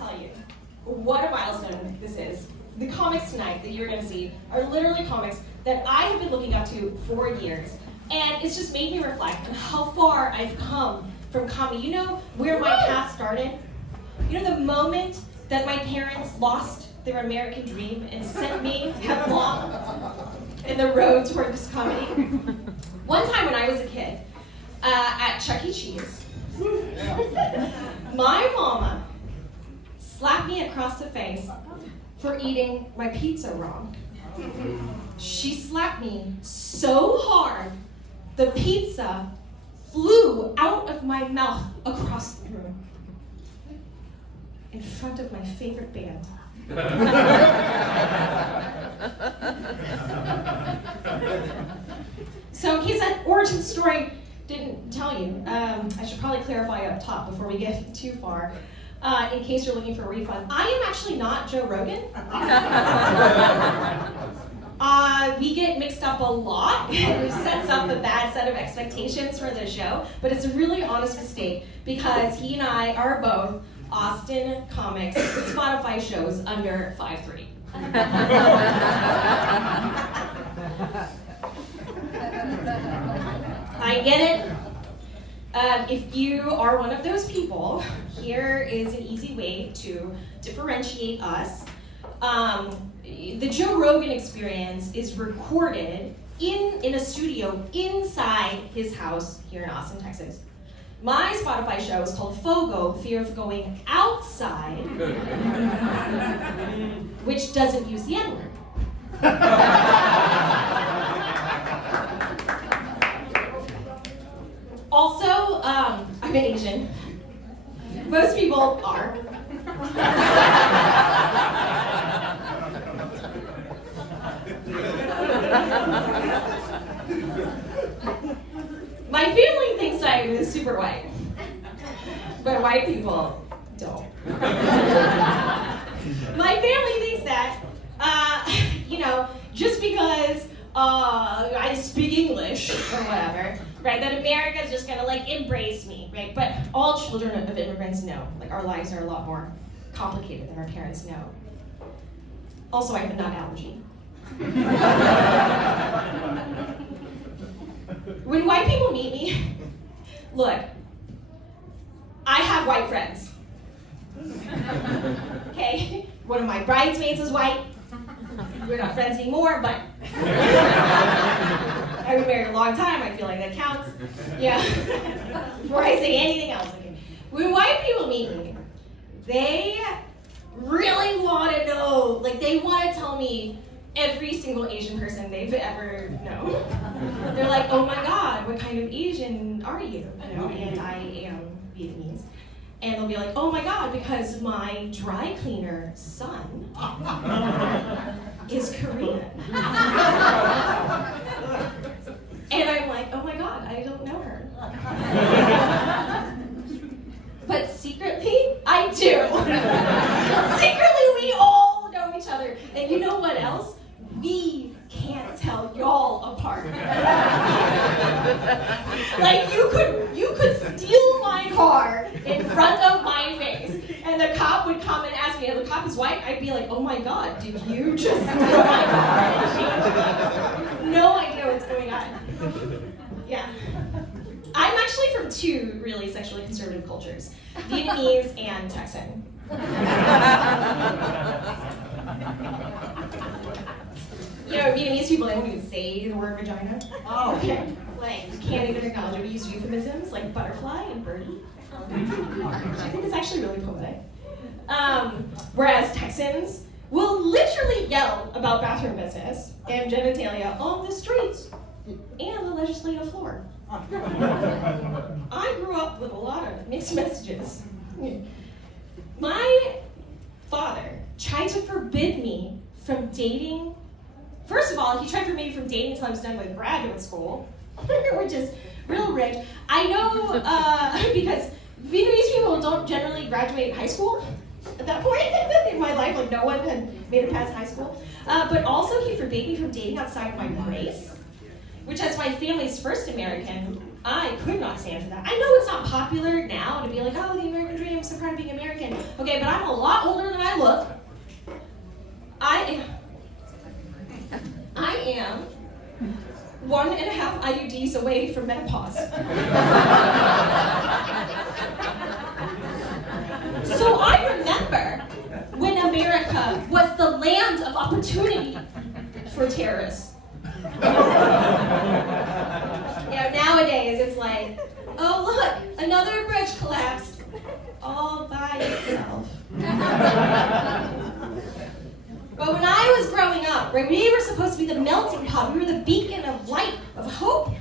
tell you what a milestone this is. The comics tonight that you're going to see are literally comics that I have been looking up to for years. And it's just made me reflect on how far I've come from comedy. You know where my path started? You know the moment that my parents lost their American dream and sent me headlong in the road toward this comedy? One time when I was a kid, at Chuck E. Cheese, my mama slapped me across the face for eating my pizza wrong. She slapped me so hard, the pizza flew out of my mouth across the room in front of my favorite band. So in case that origin story didn't tell you, I should probably clarify up top before we get too far, in case you're looking for a refund. I am actually not Joe Rogan. We get mixed up a lot, which sets up a bad set of expectations for the show, but it's a really honest mistake because he and I are both Austin comics with Spotify shows under 5'3". I get it. If you are one of those people, here is an easy way to differentiate us. The Joe Rogan experience is recorded in a studio inside his house here in Austin, Texas. My Spotify show is called FOGO, Fear of Going Outside, which doesn't use the N-word. Also, I'm Asian. Most people are. My family thinks I'm super white, but white people don't. My family thinks that, just because I speak English or whatever, right, that America's just gonna embrace me, right? But all children of immigrants know, our lives are a lot more complicated than our parents know. Also, I have a nut allergy. When white people meet me, look, I have white friends. Okay? One of my bridesmaids is white. We're not friends anymore, but I've been married a long time. I feel like that counts. Yeah. Before I say anything else. Okay. When white people meet me, they really want to know, they want to tell me every single Asian person they've ever known. They're like, oh my God, what kind of Asian are you? And I am Vietnamese. And they'll be like, oh my God, because my dry cleaner son is Korean. And I'm like, oh my God, I don't know her. But secretly, I do. Secretly, we all know each other. And you know what else? We can't tell y'all apart. You could steal my car in front of my face, and the cop would come and ask me, and the cop is white, I'd be like, oh my God, did you just steal my car? No idea what's going on. Yeah. I'm actually from two really sexually conservative cultures, Vietnamese and Texan. Vietnamese people, they won't even say the word vagina. Oh, okay. Can't even acknowledge it. We use euphemisms like butterfly and birdie. I think it's actually really poetic. Whereas Texans will literally yell about bathroom business and genitalia on the streets and the legislative floor. I grew up with a lot of mixed messages. My father tried to forbid me from dating. First of all, he tried to forbid me from dating until I was done with graduate school, which is real rich. I know because Vietnamese people don't generally graduate high school at that point in my life. No one had made it past high school. But also, he forbade me from dating outside my race, which as my family's first American, I could not stand for that. I know it's not popular now to be like, oh, the American dream, I'm so proud of being American. Okay, but I'm a lot older than I look. I am 1.5 IUDs away from menopause. So I remember when America was the land of opportunity for terrorists. Nowadays it's like, oh look, another bridge collapsed all by itself. But when I was growing up, right, we were supposed to be the melting pot. We were the beacon of light, of hope,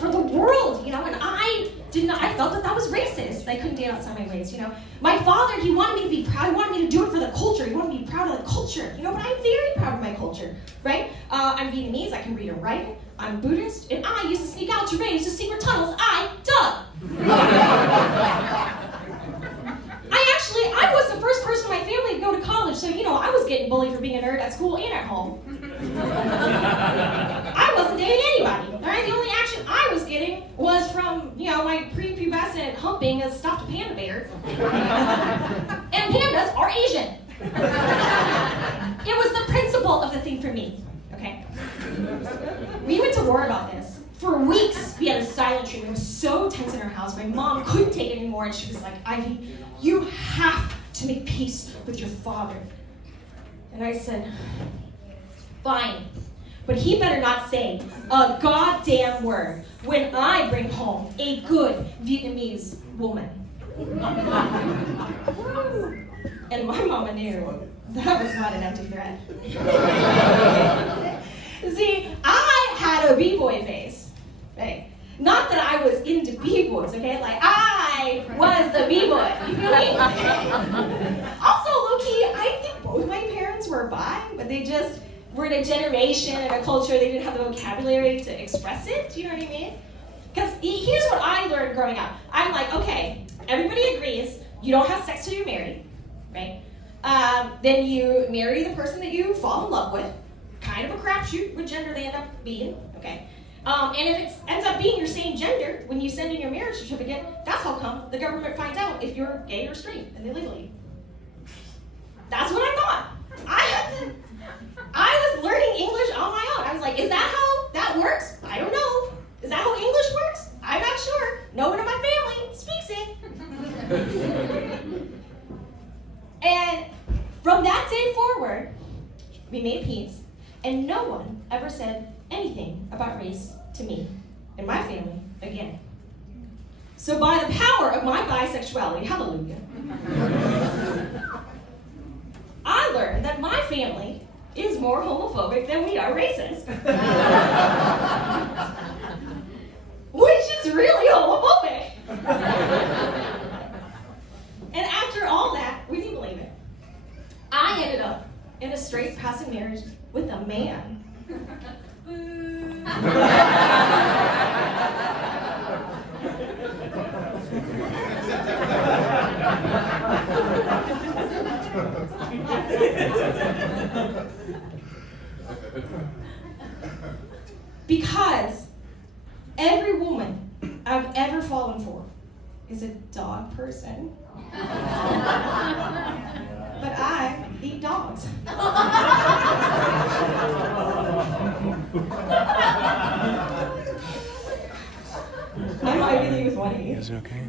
for the world, and I felt that was racist. I couldn't dance outside my ways, My father, he wanted me to be proud. He wanted me to do it for the culture. He wanted me to be proud of the culture, but I'm very proud of my culture, right? I'm Vietnamese, I can read and write. I'm Buddhist, and I used to sneak out to raise the secret tunnels I dug. I was the first person in my family to go to college, so, I was getting bullied for being a nerd at school and at home. I wasn't dating anybody, all right? The only action I was getting was from, my prepubescent humping a stuffed panda bear. And pandas are Asian. It was the principle of the thing for me, okay? We went to war about this. For weeks, we had a silent treatment. It was so tense in our house. My mom couldn't take it anymore, and she was like, Ivy, you have to make peace with your father. And I said, fine, but he better not say a goddamn word when I bring home a good Vietnamese woman. And my mama knew that was not an empty threat. See, I had a b-boy face, right? Not that I was into b-boys, okay? Like, I was the b-boy, you feel me? Also, low-key, I think both my parents were bi, but they just were in a generation and a culture, they didn't have the vocabulary to express it, do you know what I mean? Because here's what I learned growing up. I'm like, okay, everybody agrees, you don't have sex till you're married, right? Then you marry the person that you fall in love with. Kind of a crapshoot what gender they end up being, okay? And if it ends up being your same gender, when you send in your marriage certificate, that's how come the government finds out if you're gay or straight, and they label you. That's what I thought. I was learning English on my own. I was like, is that how that works? I don't know. Is that how English works? I'm not sure. No one in my family speaks it. And from that day forward, we made peace. And no one ever said anything about race to me and my family again. So by the power of my bisexuality, hallelujah, I learned that my family is more homophobic than we are racist. Which is really homophobic. And after all that, would you believe it? I ended up in a straight passing marriage with a man. Because every woman I've ever fallen for is a dog person. But I eat dogs. I'm Ivy Lee with 1 E. Is it okay?